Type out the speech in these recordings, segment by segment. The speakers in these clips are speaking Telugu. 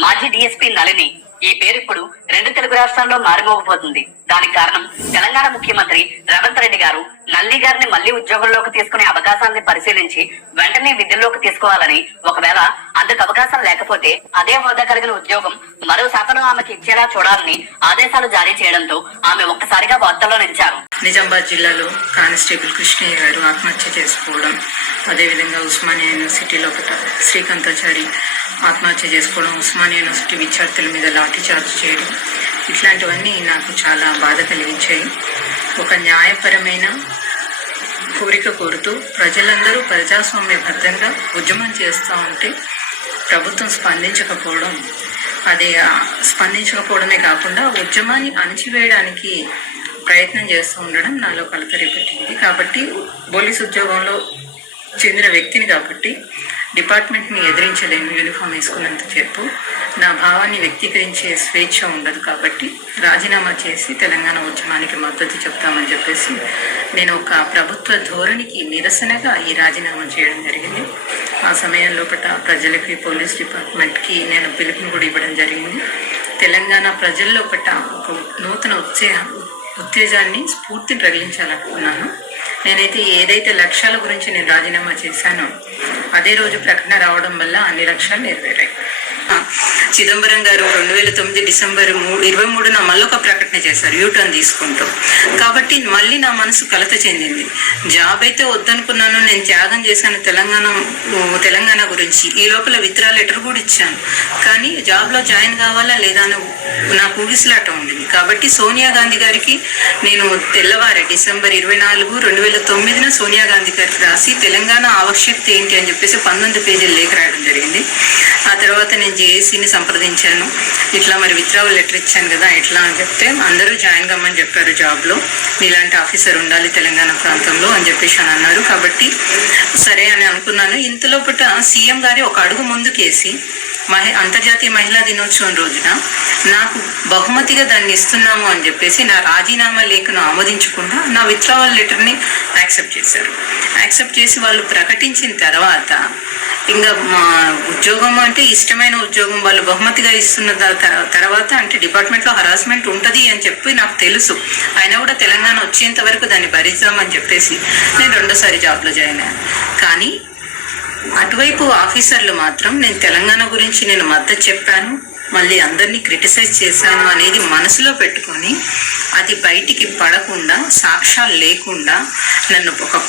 మాజీ డీఎస్పీ నళిని ఈ పేరు ఇప్పుడు రెండు తెలుగు రాష్ట్రాల్లో మారిమోగిపోతుంది దానికి కారణం తెలంగాణ ముఖ్యమంత్రి రేవంత్ రెడ్డి గారు. నల్లి గారిని మళ్ళీ ఉద్యోగంలోకి తీసుకునే అవకాశాన్ని పరిశీలించి వెంటనే విధుల్లోకి తీసుకోవాలని ఒకవేళ అందుకు అవకాశం లేకపోతే అదే హోదా కలిగిన ఉద్యోగం మరో శాఖలో ఆమెకి ఇచ్చేలా చూడాలని ఆదేశాలు జారీ చేయడంతో ఆమె ఒక్కసారిగా వార్తల్లో నిలిచారు. నిజామాబాద్ జిల్లాలో కానిస్టేబుల్ కృష్ణయ్య గారు ఆత్మహత్య చేసుకోవడం అదేవిధంగా ఉస్మానియా యూనివర్సిటీలో ఒకట శ్రీకాంతాచారి ఆత్మహత్య చేసుకోవడం ఉస్మానియా యూనివర్సిటీ విద్యార్థుల మీద లాఠీ చార్జ్ చేయడం ఇట్లాంటివన్నీ నాకు చాలా బాధ కలిగించాయి. ఒక న్యాయపరమైన కోరిక కోరుతూ ప్రజలందరూ ప్రజాస్వామ్యబద్ధంగా ఉద్యమం చేస్తూ ఉంటే ప్రభుత్వం స్పందించకపోవడం అది స్పందించకపోవడమే కాకుండా ఉద్యమాన్ని అణిచివేయడానికి ప్రయత్నం చేస్తూ ఉండడం నాలో కలకరి పెట్టింది కాబట్టి పోలీస్ ఉద్యోగంలో చెందిన వ్యక్తిని కాబట్టి డిపార్ట్మెంట్ని ఎదిరించలేను యూనిఫామ్ వేసుకున్నంత చెప్పు. నా భావాన్ని వ్యక్తీకరించే స్వేచ్ఛ ఉండదు కాబట్టి రాజీనామా చేసి తెలంగాణ ఉద్యమానికి మద్దతు చెప్తామని చెప్పేసి నేను ఒక ప్రభుత్వ ధోరణికి నిరసనగా ఈ రాజీనామా చేయడం జరిగింది. ఆ సమయం లోపల ప్రజలకి పోలీస్ డిపార్ట్మెంట్కి నేను పిలుపుని కూడా ఇవ్వడం జరిగింది. తెలంగాణ ప్రజల్లో పట్ట ఒక నూతన ఉత్సాహం ఉత్తేజాన్ని స్ఫూర్తిని రగిలించాలనుకున్నాను నేనైతే ఏదైతే లక్ష్యాల గురించి నేను రాజీనామా చేశానో అదే రోజు ప్రకటన రావడం వల్ల అన్ని లక్ష్యాలు నెరవేరాయి. చిదంబరం గారు రెండు వేల తొమ్మిది డిసెంబర్ మూడు ఇరవై మూడున మళ్ళీ ఒక ప్రకటన చేశారు యూటర్న్ తీసుకుంటూ. కాబట్టి మళ్ళీ నా మనసు కలత చెందింది. జాబ్ అయితే వద్దనుకున్నాను నేను త్యాగం చేశాను తెలంగాణ తెలంగాణ గురించి. ఈ లోపల విత్రా లెటర్ కూడా ఇచ్చాను. కానీ జాబ్లో జాయిన్ కావాలా లేదా అని నాకు ఊగిసలాట ఉండింది. కాబట్టి సోనియా గాంధీ గారికి నేను తెల్లవారే డిసెంబర్ ఇరవై నాలుగు రెండు వేల తొమ్మిదిన సోనియా గాంధీ గారికి రాసి తెలంగాణ ఆవశ్యకత ఏంటి అని చెప్పేసి పంతొమ్మిది పేజీలు లేఖ రాయడం జరిగింది. ఆ తర్వాత నేను జేఏసీని సంప్రదించాను. ఇట్లా మరి విత్డ్రావల్ లెటర్ ఇచ్చాను కదా ఎట్లా అని చెప్తే అందరూ జాయిన్ కమ్మని చెప్పారు జాబ్లో మీలాంటి ఆఫీసర్ ఉండాలి తెలంగాణ ప్రాంతంలో అని చెప్పేసి అని అన్నారు. కాబట్టి సరే అని అనుకున్నాను. ఇంతలోపట సీఎం గారి ఒక అడుగు ముందుకేసి మహి అంతర్జాతీయ మహిళా దినోత్సవం రోజున నాకు బహుమతిగా దాన్ని ఇస్తున్నాము అని చెప్పేసి నా రాజీనామా లేఖను ఆమోదించకుండా నా విత్డ్రావల్ లెటర్ని యాక్సెప్ట్ చేశారు. యాక్సెప్ట్ చేసి వాళ్ళు ప్రకటించిన తర్వాత ఇంకా మా ఉద్యోగం అంటే ఇష్టమైన ఉద్యోగం వాళ్ళు బహుమతిగా ఇస్తున్న తర్వాత అంటే డిపార్ట్మెంట్లో హరాస్మెంట్ ఉంటుంది అని చెప్పి నాకు తెలుసు. అయినా కూడా తెలంగాణ వచ్చేంత వరకు దాన్ని భరిస్తామని చెప్పేసి నేను రెండోసారి జాబ్లో జాయిన్ అయ్యాను. కానీ అటువైపు ఆఫీసర్లు మాత్రం నేను తెలంగాణ గురించి నేను మద్దతు చెప్పాను మళ్ళీ అందరినీ క్రిటిసైజ్ చేశాను అనేది మనసులో పెట్టుకొని అది బయటికి పడకుండా సాక్ష్యాలు లేకుండా నన్ను ఒక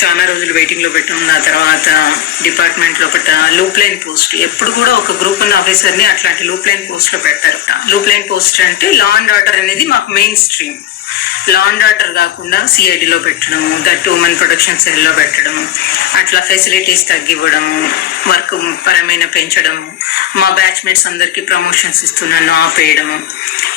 చాలా రోజులు వెయిటింగ్లో పెట్టుకున్న తర్వాత డిపార్ట్మెంట్ లోపల లూప్ లైన్ పోస్ట్ ఎప్పుడు కూడా ఒక గ్రూప్ ఉన్న ఆఫీసర్ని అట్లాంటి లూప్ లైన్ పోస్ట్లో పెట్టారు. లూప్ లైన్ పోస్ట్ అంటే లా అండ్ ఆర్డర్ అనేది మాకు main stream law and order కాకుండా సిఐడిలో పెట్టడము దట్ ఉమెన్ ప్రొటెక్షన్ సెల్లో పెట్టడము అట్లా ఫెసిలిటీస్ తగ్గివ్వడము వర్క్ పరమైన పెంచడము మా బ్యాచ్మేట్స్ అందరికీ ప్రమోషన్స్ ఇస్తున్నాను ఆపేయడము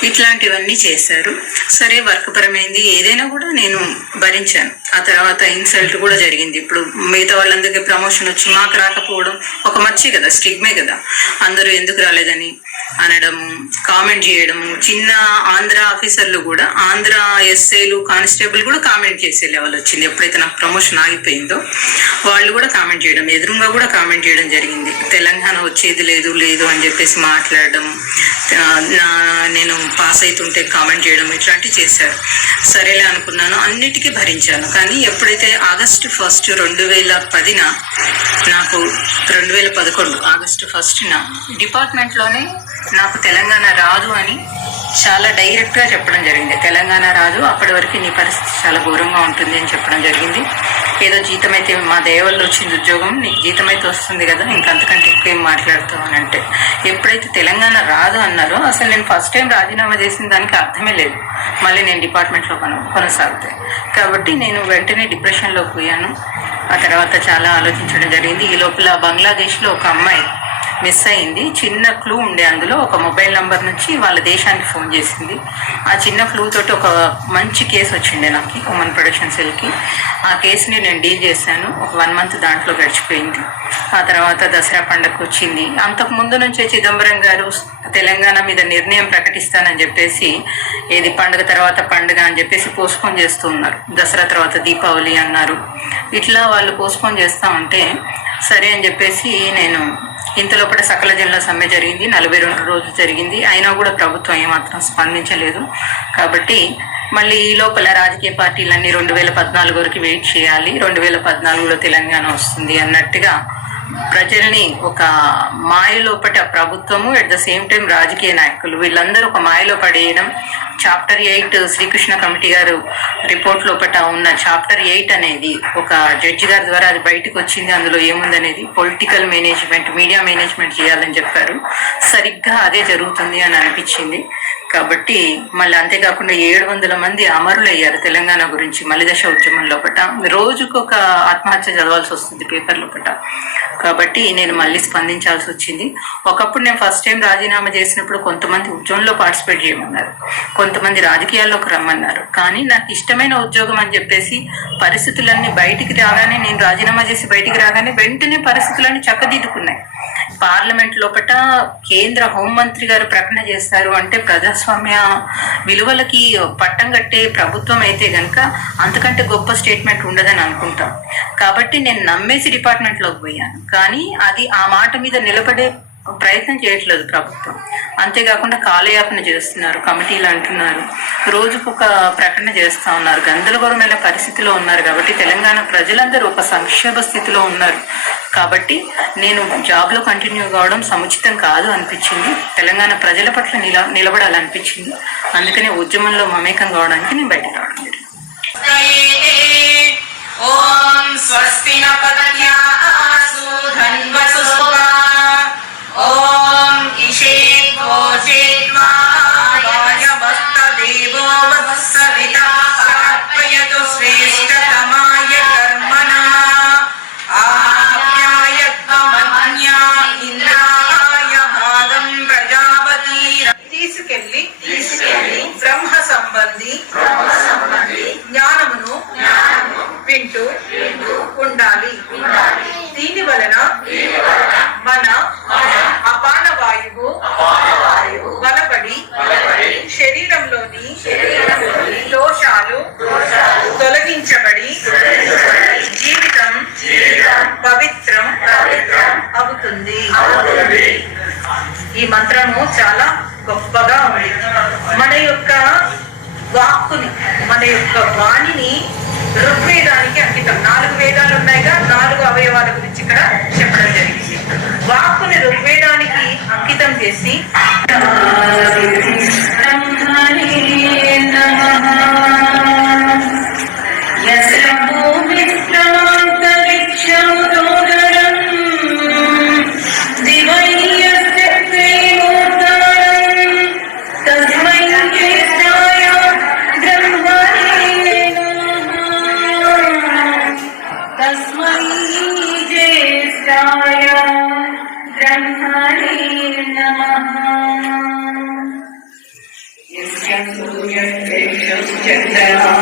ఇట్లాంటివన్నీ చేశారు. సరే వర్క్ పరమైంది. ఏదైనా కూడా నేను భరించాను. ఆ తర్వాత ఇన్సల్ట్ కూడా జరిగింది. ఇప్పుడు మిగతా వాళ్ళందరికీ ప్రమోషన్ వచ్చి మాకు రాకపోవడం ఒక మచ్చే కదా స్టిగ్మే కదా. అందరూ ఎందుకు రాలేదని అనడము కామెంట్ చేయడము చిన్న ఆంధ్ర ఆఫీసర్లు కూడా ఆంధ్ర ఎస్ఐలు కానిస్టేబుల్ కూడా కామెంట్ చేసే లెవెల్ వచ్చింది. ఎప్పుడైతే నాకు ప్రమోషన్ ఆగిపోయిందో వాళ్ళు కూడా కామెంట్ చేయడం ఎదురుగా కూడా కామెంట్ చేయడం జరిగింది. తెలంగాణ వచ్చేది లేదు లేదు అని చెప్పేసి మాట్లాడడం నా నేను పాస్ అవుతుంటే కామెంట్ చేయడం ఇట్లాంటివి చేశారు. సరేలే అనుకున్నాను అన్నిటికీ భరించాను. కానీ ఎప్పుడైతే ఆగస్టు ఫస్ట్ రెండు వేల పదిన నాకు రెండు వేల పదకొండు ఆగస్టు ఫస్ట్న డిపార్ట్మెంట్లోనే నాకు తెలంగాణ రాదు అని చాలా డైరెక్ట్గా చెప్పడం జరిగింది. తెలంగాణ రాదు అప్పటి వరకు నీ పరిస్థితి చాలా ఘోరంగా ఉంటుంది అని చెప్పడం జరిగింది. ఏదో జీతం అయితే మా దేవల్లో వచ్చింది ఉద్యోగం నీకు జీతం అయితే వస్తుంది కదా ఇంకంతకంటే ఎక్కువ ఏం మాట్లాడుతావు అని అంటే ఎప్పుడైతే తెలంగాణ రాదు అన్నారో అసలు నేను ఫస్ట్ టైం రాజీనామా చేసిన దానికి అర్థమే లేదు. మళ్ళీ నేను డిపార్ట్మెంట్లో కొన కొనసాగుతాయి కాబట్టి నేను వెంటనే డిప్రెషన్లో పోయాను. ఆ తర్వాత చాలా ఆలోచించడం జరిగింది. ఈ లోపల బంగ్లాదేశ్లో ఒక అమ్మాయి మిస్ అయింది. చిన్న క్లూ ఉండే అందులో. ఒక మొబైల్ నంబర్ నుంచి వాళ్ళ దేశానికి ఫోన్ చేసింది. ఆ చిన్న క్లూ తోటి ఒక మంచి కేసు వచ్చిండే నాకు ఉమెన్ ప్రొడక్షన్ సెల్కి ఆ కేసుని నేను డీల్ చేశాను. ఒక వన్ మంత్ దాంట్లో గడిచిపోయింది. ఆ తర్వాత దసరా పండగ వచ్చింది. అంతకు ముందు నుంచే చిదంబరం గారు తెలంగాణ మీద నిర్ణయం ప్రకటిస్తానని చెప్పేసి ఏది పండుగ తర్వాత పండుగ అని చెప్పేసి పోస్ట్పోన్ చేస్తూ ఉన్నారు. దసరా తర్వాత దీపావళి అన్నారు. ఇట్లా వాళ్ళు పోస్ట్పోన్ చేస్తూ ఉంటే సరే అని చెప్పేసి నేను ఇంత లోపల సకల జనుల సమ్మె జరిగింది. నలభై రెండు రోజులు జరిగింది. అయినా కూడా ప్రభుత్వం ఏమాత్రం స్పందించలేదు. కాబట్టి మళ్ళీ ఈ లోపల రాజకీయ పార్టీలన్నీ రెండు వేల పద్నాలుగు వరకు వెయిట్ చేయాలి. రెండు వేల పద్నాలుగులో తెలంగాణ వస్తుంది అన్నట్టుగా ప్రజల్ని ఒక మాయలోపట ప్రభుత్వము అట్ ద సేమ్ టైం రాజకీయ నాయకులు వీళ్ళందరూ ఒక మాయలో పడేయడం chapter eight Srikrishna committee garu report లోపట ఉన్న చాప్టర్ ఎయిట్ అనేది ఒక జడ్జి గారి ద్వారా అది బయటకు వచ్చింది అందులో ఏముందనేది పొలిటికల్ మేనేజ్మెంట్ మీడియా మేనేజ్మెంట్ చేయాలని చెప్పారు. సరిగ్గా అదే జరుగుతుంది అని అనిపించింది. కాబట్టి మళ్ళీ అంతేకాకుండా ఏడు వందల మంది అమరులయ్యారు తెలంగాణ గురించి మలిదశ ఉద్యమం లోపట. రోజుకు ఒక ఆత్మహత్య చదవాల్సి వస్తుంది పేపర్ లోపట. కాబట్టి నేను మళ్ళీ స్పందించాల్సి వచ్చింది. ఒకప్పుడు నేను ఫస్ట్ టైం రాజీనామా చేసినప్పుడు కొంతమంది ఉద్యమంలో పార్టిసిపేట్ చేయమన్నారు. కొంత కొంతమంది రాజకీయాల్లోకి రమ్మన్నారు. కానీ నాకు ఇష్టమైన ఉద్యోగం అని చెప్పేసి పరిస్థితులన్నీ బయటికి రాగానే నేను రాజీనామా చేసి బయటికి రాగానే వెంటనే పరిస్థితులన్నీ చక్కదిద్దుకున్నాయి. పార్లమెంట్ లోపట కేంద్ర హోంమంత్రి గారు ప్రకటన చేస్తారు అంటే ప్రజాస్వామ్య విలువలకి పట్టం కట్టే ప్రభుత్వం అయితే గనక అంతకంటే గొప్ప స్టేట్మెంట్ ఉండదని అనుకుంటాం. కాబట్టి నేను నమ్మేసి డిపార్ట్మెంట్లోకి పోయాను. కానీ అది ఆ మాట మీద నిలబడే ప్రయత్నం చేయట్లేదు ప్రభుత్వం. అంతేకాకుండా కాలయాపన చేస్తున్నారు కమిటీలు అంటున్నారు. రోజుకు ఒక ప్రకటన చేస్తూ ఉన్నారు. గందరగోళమైన పరిస్థితిలో ఉన్నారు కాబట్టి తెలంగాణ ప్రజలందరూ ఒక సంక్షేమ స్థితిలో ఉన్నారు. కాబట్టి నేను జాబ్లో కంటిన్యూ కావడం సముచితం కాదు అనిపించింది. తెలంగాణ ప్రజల పట్ల నిల నిలబడాలనిపించింది. అందుకనే ఉద్యమంలో మమేకం కావడానికి నేను బయటకు రావడం జరిగింది. అవుతుంది. ఈ మంత్రము చాలా గొప్పగా ఉంది. మన యొక్క వాక్కుని మన యొక్క వాణిని ఋగ్వేదానికి అంకితం. నాలుగు వేదాలు ఉన్నాయిగా నాలుగు అవయవాల గురించి ఇక్కడ చెప్పడం జరిగింది. వాక్కుని ఋగ్వేదానికి అంకితం చేసి get down.